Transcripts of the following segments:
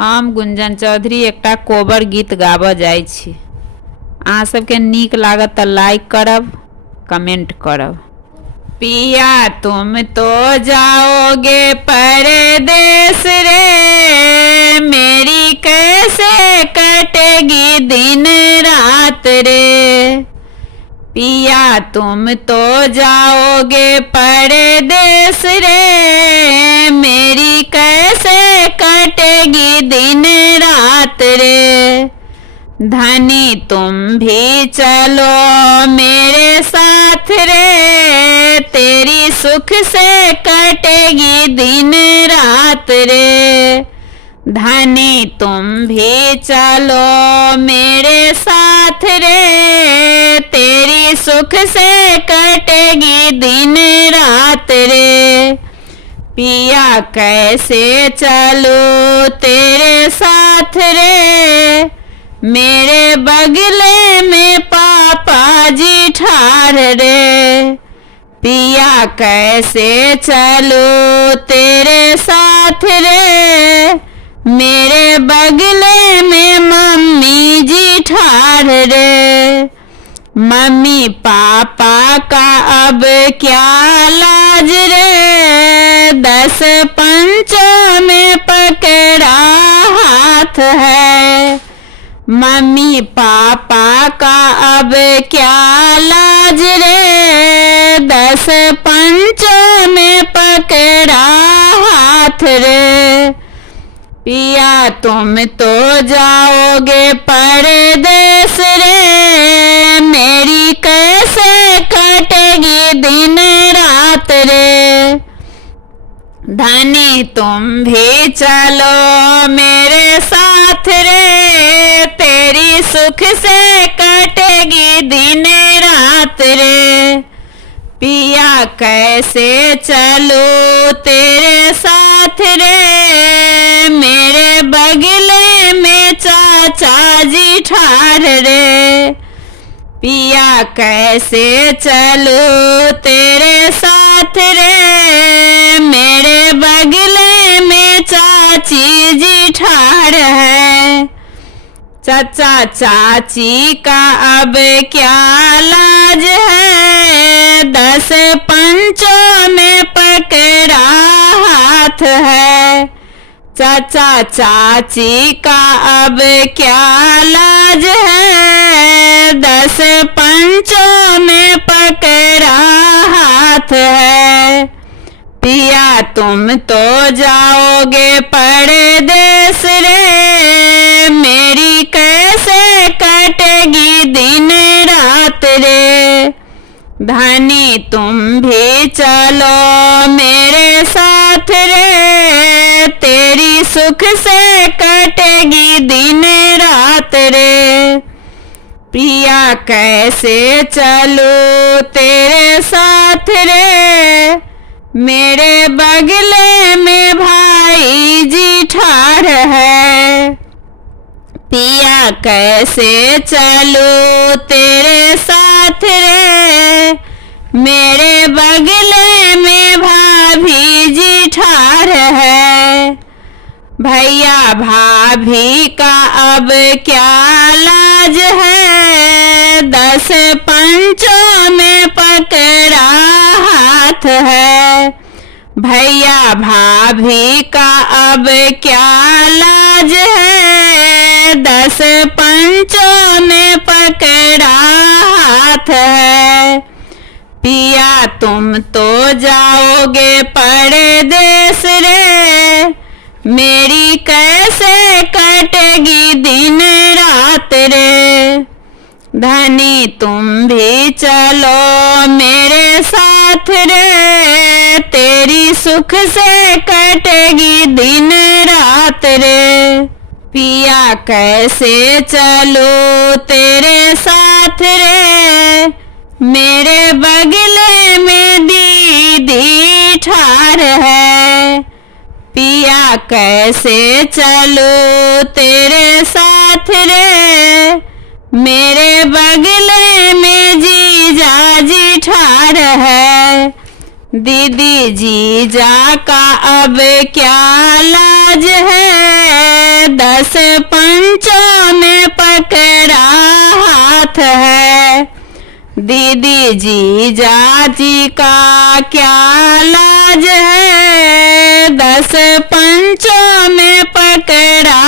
हम गुंजन चौधरी एकटा कोबर गीत गाबऽ जाइ छी। अहाँ सबके नीक लागत तऽ लाइक करब, कमेंट करब। पिया तुम तो जाओगे परदेस रे, मेरी कैसे कटेगी दिन रात रे। पिया तुम तो जाओगे परदेस रे, मेरी कैसे कटेगी दिन रात रे। धनी तुम भी चलो मेरे साथ रे, तेरी सुख से कटेगी दिन रात रे। धनी तुम भी चलो मेरे साथ रे, तेरी सुख से कटेगी दिन रात रे। पिया कैसे चलो तेरे साथ रे, मेरे बगले में पापा जी ठार रे। पिया कैसे चलो तेरे साथ रे, मेरे बगले में मम्मी जी ठार रे। मम्मी पापा का अब क्या लाज रे, 10 पंचों में पकड़ा हाथ है। मम्मी पापा का अब क्या लाज रे, 10 पंचों में पकड़ा हाथ रे। पिया तुम तो जाओगे परदेस रे, मेरी कैसे कटेगी दिन रात रे। धनी तुम भी चलो मेरे साथ रे, तेरी सुख से कटेगी दिन रात रे। पिया कैसे चलो तेरे साथ रे, मेरे बगले में चाचा जी ठार रे। पिया कैसे चलो तेरे साथ रे, मेरे बगले में चाची जी ठार है। चाचा चाची का अब क्या लाज है, 10 पंचों में पकड़ा हाथ है। चाचा चाची का अब क्या लाज है, 10 पंचों में पकड़ा हाथ है। पिया तुम तो जाओगे परदेस रे, मेरी कैसे कटेगी दिन रात रे। धनी तुम भी चलो मेरे साथ रे, तेरी सुख से कटेगी दिन रात रे। पिया कैसे चलो तेरे साथ रे, मेरे बगले में भाई जी ठार है। पिया कैसे चलो तेरे साथ रे, मेरे बगले में भाभी जी ठार है। भैया भाभी का अब क्या लाज है, 10 पंचों में पकड़ा हाथ है। भैया भाभी का अब क्या लाज है, 10 पंचों में पकड़ा हाथ है। पिया तुम तो जाओगे परदेस रे, मेरी कैसे कटेगी दिन रात रे। धनी तुम भी चलो मेरे साथ रे, तेरी सुख से कटेगी दिन रात रे। पिया कैसे चलो तेरे साथ रे, मेरे बगले में दीदी ठार है। पिया कैसे चलो तेरे साथ रे, मेरे बगले में जीजा जी ठार है। दीदी जीजा का अब क्या लाज है, 10 पंचों में पकड़ा हाथ है। दीदी जी जाजी का क्या लाज है, 10 पंचों में पकड़ा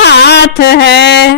हाथ है।